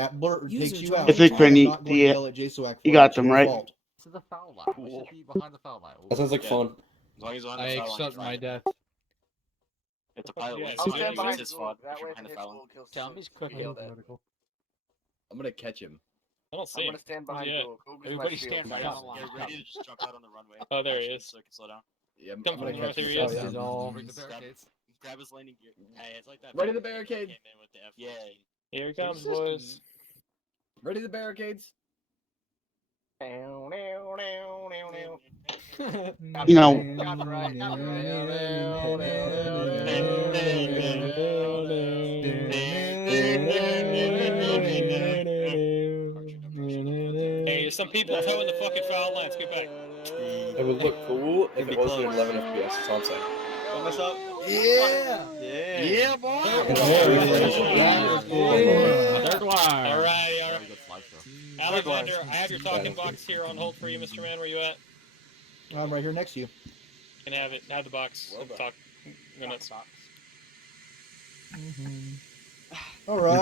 that blur User takes you out. joined It's like I am Penny. not going to yell at JSOAC for You got it. them, It's your right? fault. This is the foul line. We should be behind the foul line. That sounds like Yeah. fun. As long as you're on I the foul line, accept you're my fine. death. If the pilot Yeah, wins, I'll you stand win behind this Zool. spot. That If you're way, behind the if foul line. Zool kills Tell me, Zool. quick kill that. I'm gonna catch him. I don't see I'm him. gonna stand behind Yeah. Zool. Google's my Everybody shield. stand right Get on the line. ready to just jump out on the runway. Oh, there he Actually, is. So you can slow down. Yeah, I'm Come gonna from catch north, him. here he is. Oh, yeah. Break the Grab- barricades. Grab his landing gear. Hey, it's like that. Ready the barricade barricade. Came in with the F. Yeah. Here he comes, boys. Ready the barricades. You know, Copyright. Hey, there's some people towing the fucking foul lines. Get back. It would look cool if it wasn't at 11 FPS. That's all I'm saying. Don't mess up. Yeah. Yeah, boy. Third wire. Alright, Very alright. good slice, though. Alexander, I have your talking box here on hold for you, Mr. Man. Where you at? I'm right here next to you. Can have it. Have the box. Well done. Talk. I'm gonna All right.